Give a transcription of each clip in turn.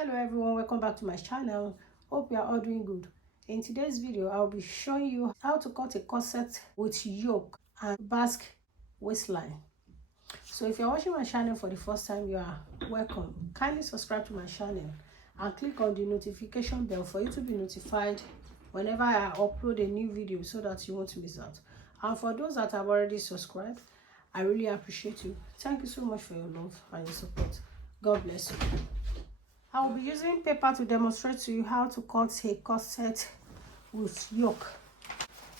Hello everyone, welcome back to my channel. Hope you are all doing good. In today's video I'll be showing you how to cut a corset with yoke and basque waistline. So if you're watching my channel for the first time, you are welcome. Kindly subscribe to my channel and click on the notification bell for you to be notified whenever I upload a new video so that you won't miss out. And for those that have already subscribed, I really appreciate you. Thank you so much for your love and your support. God bless you. I will be using paper to demonstrate to you how to cut a corset with yoke.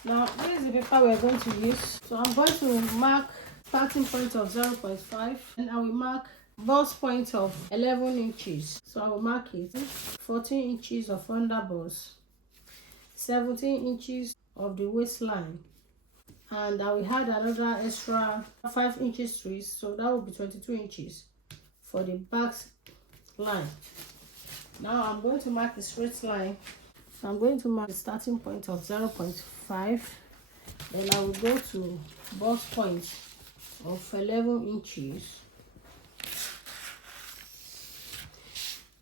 Now, this is the paper we are going to use. So I'm going to mark starting point of 0.5 and I will mark bust point of 11 inches. So I will mark it 14 inches of under bust, 17 inches of the waistline, and I will add another extra 5 inches to it, so that will be 22 inches for the back line. Now I'm going to mark the straight line. So I'm going to mark the starting point of 0.5, then I will go to bust point of 11 inches,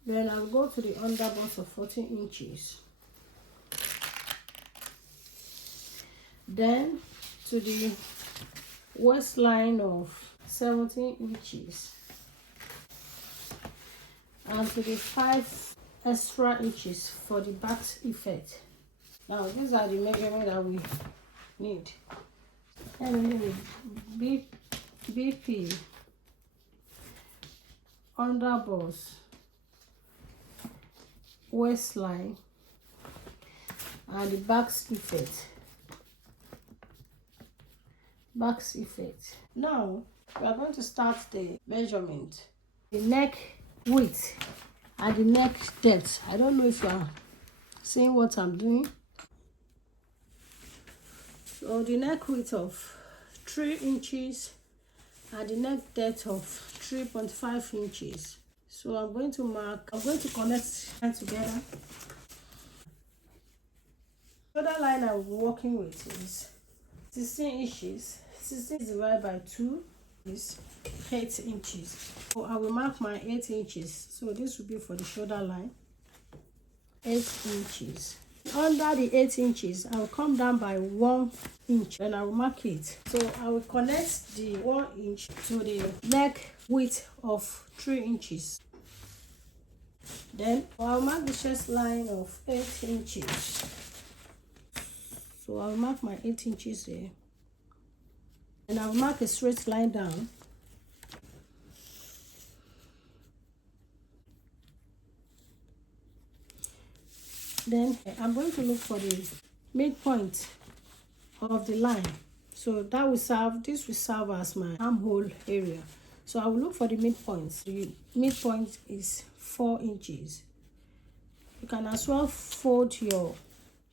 then I'll go to the under bust of 14 inches, then to the waistline of 17 inches, and to the 5 extra inches for the back effect. Now these are the measurements that we need. BP, under bust, waistline, and the back effect. Now we are going to start the measurement. The neck width and the neck depth. I don't know if you are seeing what I'm doing. So the neck width of 3 inches and the neck depth of 3.5 inches. So I'm going to connect them together. The other line I will be working with is 16 inches. 16 divided by 2 is 8 inches. So I will mark my 8 inches. So this will be for the shoulder line. 8 inches. Under the 8 inches, I will come down by 1 inch and I will mark it. So I will connect the 1 inch to the neck width of 3 inches. Then I will mark the chest line of 8 inches. So I will mark my 8 inches here. And I will mark a straight line down. Then I'm going to look for the midpoint of the line. So that will serve, this will serve as my armhole area. So I will look for the midpoint. The midpoint is 4 inches. You can as well fold your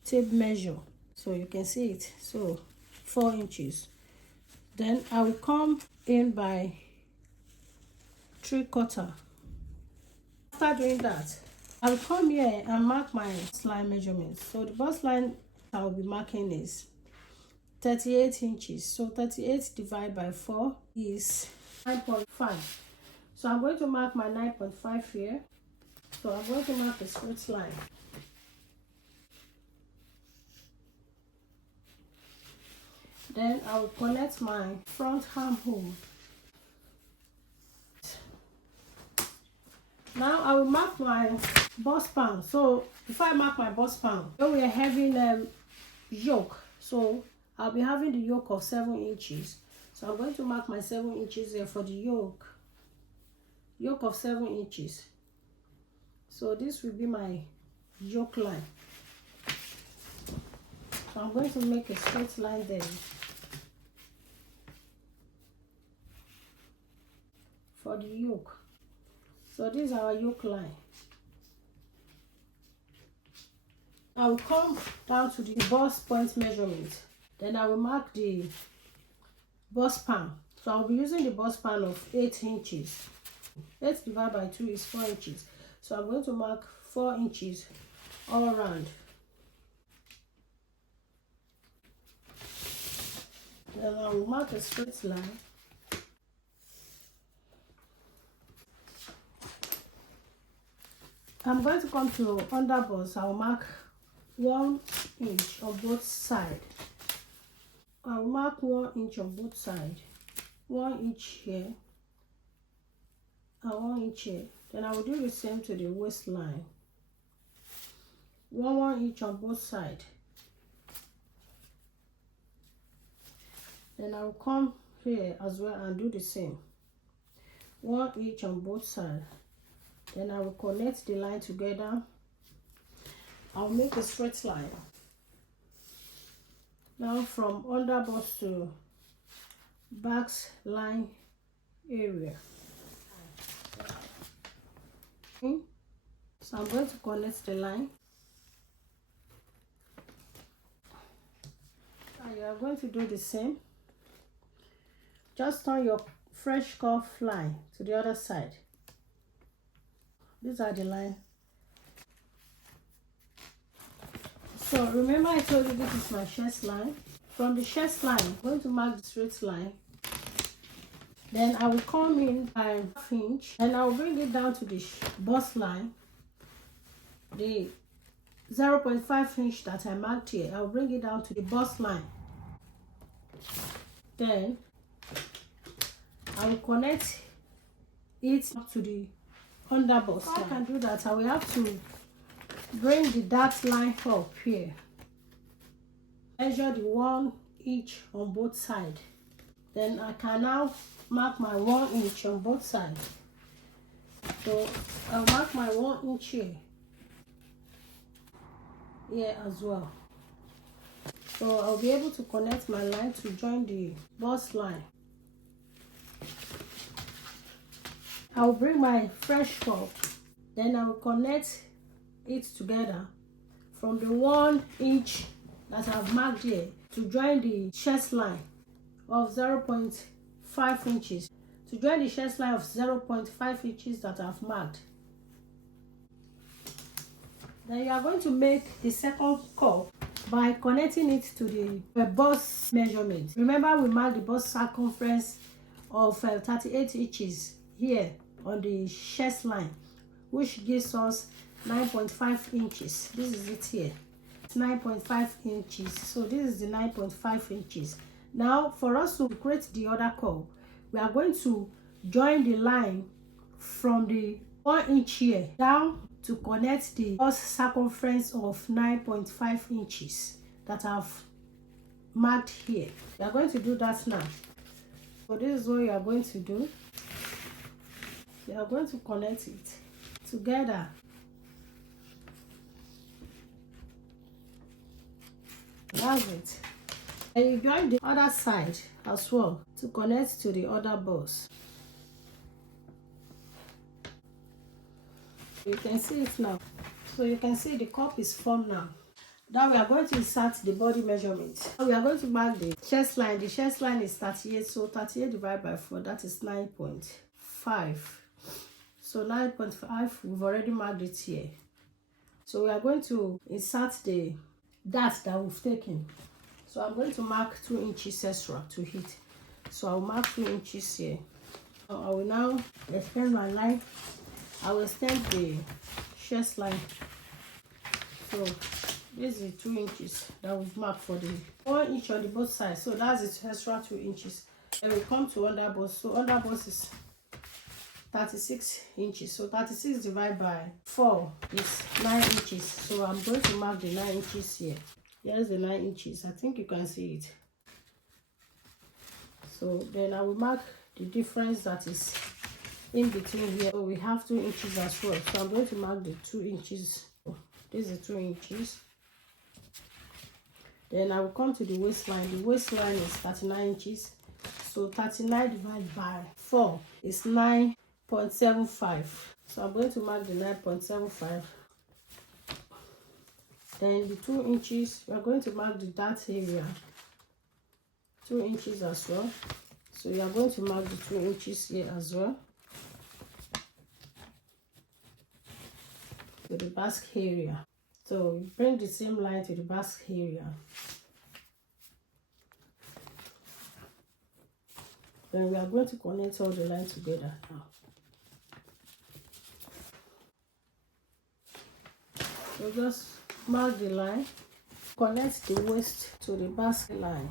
tape measure so you can see it. So 4 inches. Then I will come in by 3/4. After doing that, I will come here and mark my bust line measurements. So the bust line I will be marking is 38 inches. So 38 divided by 4 is 9.5. So I'm going to mark my 9.5 here. So I'm going to mark a straight line. Then I will connect my front armhole. Now I will mark my bust span. So before I mark my bust span, we are having yoke. So I'll be having the yoke of 7 inches. So I'm going to mark my 7 inches here for the yoke. Yoke of 7 inches. So this will be my yoke line. So I'm going to make a straight line there for the yoke. So this is our yoke line. I will come down to the bust point measurement. Then I will mark the bust span. So I'll be using the bust span of 8 inches. 8 divided by 2 is 4 inches. So I'm going to mark 4 inches all around. Then I will mark a straight line. I'm going to come to under bust. I'll mark 1 inch on both sides. I'll mark 1 inch on both sides. 1 inch here and 1 inch here. Then I will do the same to the waistline. 1 inch on both sides. Then I will come here as well and do the same. 1 inch on both sides. Then I will connect the line together. I'll make a straight line. Now from under bust to Basque line area. So I'm going to connect the line. And you are going to do the same. Just turn your fresh cuff line to the other side. These are the lines. So remember I told you this is my chest line. From the chest line, I'm going to mark the straight line. Then I will come in by 1/2 inch and I will bring it down to the bust line. The 0.5 inch that I marked here, I will bring it down to the bust line. Then I will connect it up to the under bust. I can do that. I will have to bring the dart line up here. Measure the 1 inch on both sides. Then I can now mark my 1 inch on both sides. So I'll mark my 1 inch here as well. So I'll be able to connect my line to join the bust line. I'll bring my fresh cuff, then I will connect it together from the 1 inch that I've marked here to join the chest line of 0.5 inches. To join the chest line of 0.5 inches that I've marked. Then you are going to make the second cuff by connecting it to the bust measurement. Remember we marked the bust circumference of 38 inches here on the chest line, which gives us 9.5 inches. This is it here. It's 9.5 inches. So this is the 9.5 inches. Now for us to create the other curve, we are going to join the line from the 1 inch here down to connect the bust circumference of 9.5 inches that I've marked here. We are going to do that now. So this is what you are going to do. You are going to connect it together. That's it. And you join the other side as well to connect to the other bust. You can see it now. So you can see the cup is formed now. Now we are going to insert the body measurement. Now we are going to mark the chest line. The chest line is 38, so 38 divided by 4, that is 9.5. So 9.5, we've already marked it here. So we are going to insert the dart that we've taken. So I'm going to mark 2 inches extra to hit. So I'll mark 2 inches here. So I will now extend my line. I will extend the chest line. So this is 2 inches that we've marked for the 1 inch on the both sides. So that's it, extra 2 inches. Then we come to under bust. So under bust is 36 inches. So 36 divided by 4 is 9 inches. So I'm going to mark the 9 inches here. Here's the 9 inches. I think you can see it. So then I will mark the difference that is in between here. So we have 2 inches as well. So I'm going to mark the 2 inches. This is 2 inches. Then I will come to the waistline. The waistline is 39 inches. So 39 divided by 4 is 9.75. So I'm going to mark the 9.75. Then the 2 inches, we are going to mark the dart area. 2 inches as well. So you are going to mark the 2 inches here as well. To the basque area. So you bring the same line to the basque area. Then we are going to connect all the lines together now. So just mark the line, connect the waist to the basque line.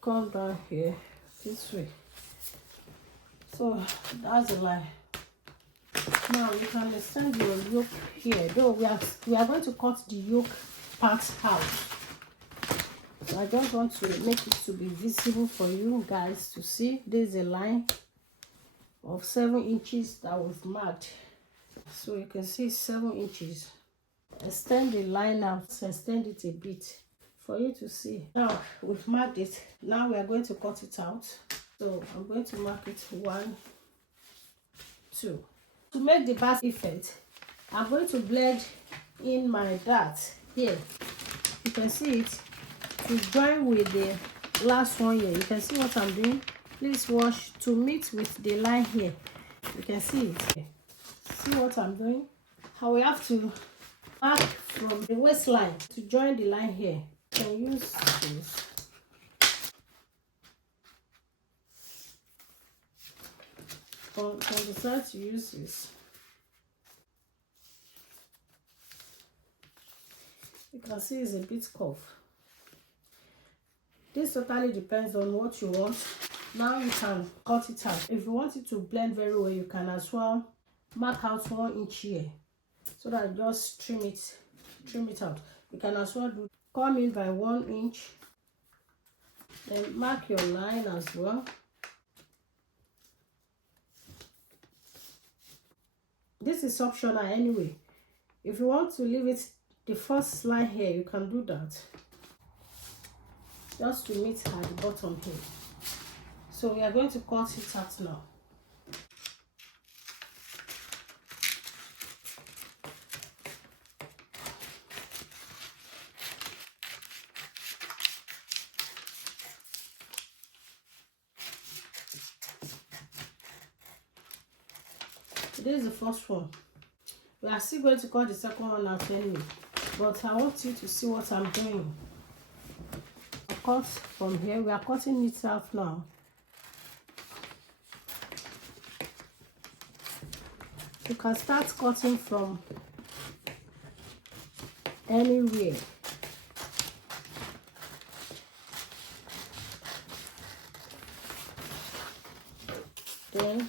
Come down here this way. So that's the line. Now you can extend your yoke here. Though we are going to cut the yoke part out. So I just want to make it to be visible for you guys to see. There's a line of 7 inches that was marked. So you can see 7 inches. Extend the line out, extend it a bit for you to see. Now we've marked it. Now we are going to cut it out. So I'm going to mark it 1, 2. To make the basque effect, I'm going to blend in my dart here. You can see it to join with the last one here. You can see what I'm doing. Please watch to meet with the line here. You can see it. See what I'm doing? How we have to mark from the waistline to join the line here. You can use this. Or you can decide to use this. You can see it's a bit curved. This totally depends on what you want. Now you can cut it out. If you want it to blend very well, you can as well mark out 1 inch here, so that just trim it out. You can as well come in by 1 inch, then mark your line as well. This is optional anyway. If you want to leave it the first line here, you can do that, just to meet at the bottom here. So we are going to cut it out now. This is the first one. We are still going to cut the second one out anyway, but I want you to see what I'm doing. I cut from here. We are cutting it out now. You can start cutting from anywhere. Then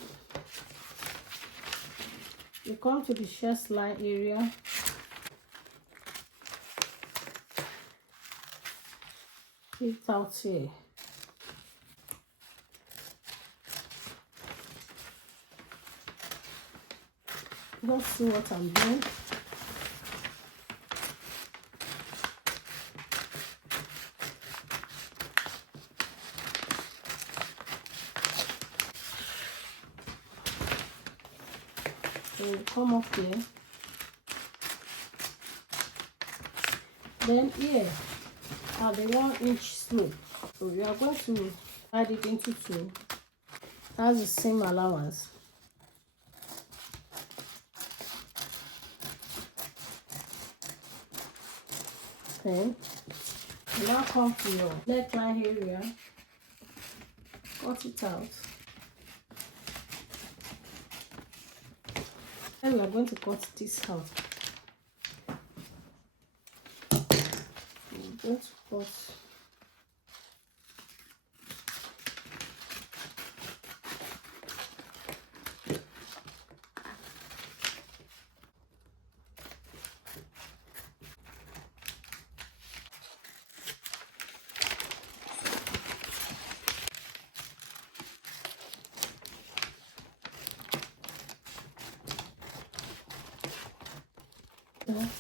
you come to the chest line area. It out here. Just see what I'm doing. So you come up here. Then here are the 1 inch slope. So we are going to add it into 2. That's the same allowance. Okay. Now come to your neckline area. Cut it out. Then we are going to cut this out. We're going to cut.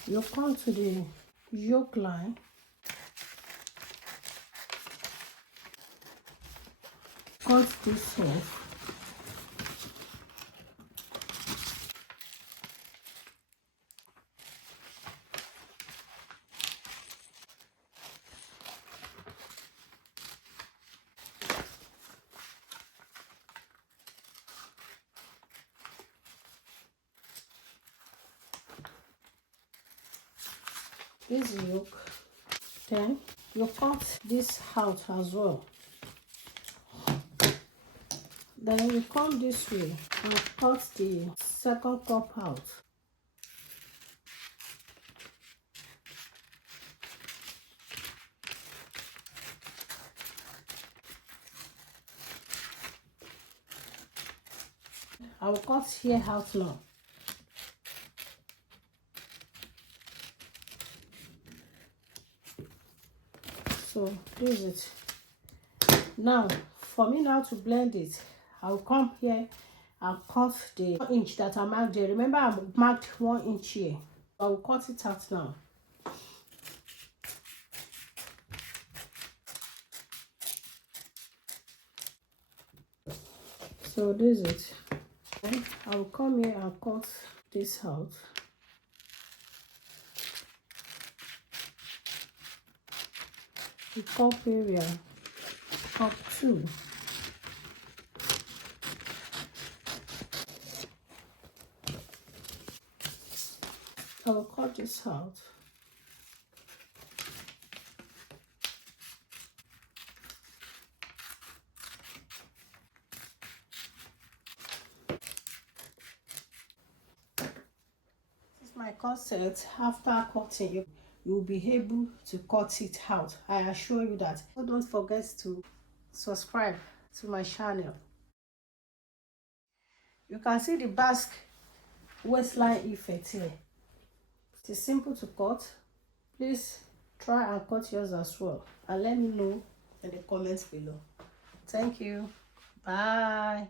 You come to the yoke line. Cut this off. This yoke. Then you cut this out as well. Then we come this way and cut the second cup out. I will cut here out now. So this is it. Now for me now to blend it, I'll come here and cut the 1 inch that I marked there. Remember, I marked 1 inch here. I will cut it out now. So this is it. Then I will come here and cut this out. The cup area up 2. I will cut this out. This is my corset. After cutting, you will be able to cut it out. I assure you that. So don't forget to subscribe to my channel. You can see the Basque waistline effect here. It is simple to cut. Please try and cut yours as well, and let me know in the comments below. Thank you. Bye.